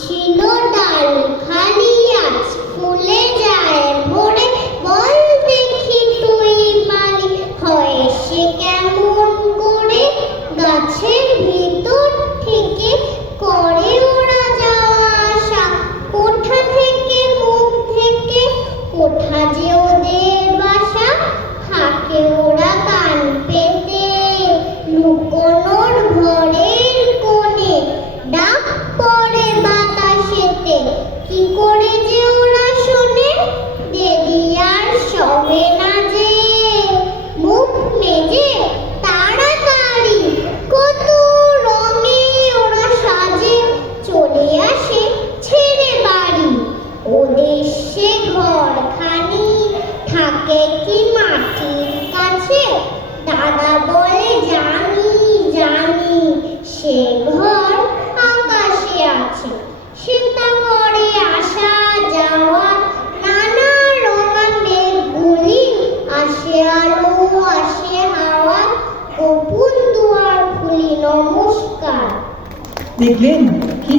ছিল ডাল খালি আজ ফুলে যায় ভরে, বল দেখি তুই মালি হয় সে কেমন করে, গাছের ভিতর থেকে করে ওরা যাওয়া আসা, কোঠা থেকে মুখ থেকে কোঠা যে ওদের বাসা, থাকে ওরা কান পেতে লুকোনোর ঘরের কোণে, ডাক পড়ে বাতাসেতে কি করে যে ওরা শোনে, দেরি আর সবে না যে মুখ মেজে তাড়াতাড়ি কত রঙে ওরা সাজে, চলে আসে ছেড়ে বাড়ি ওদের সে ঘরখানি থাকে কি মাটির কাছে, দাদা বলে জানি জানি সে ঘর আকাশে আছে, সেটা করে আসা যাওয়া নানা রঙা মেঘগুলি, আসে আলো আসে হাওয়া, গোপন দুয়ার খুলি নমস্কার। দেখলেন কি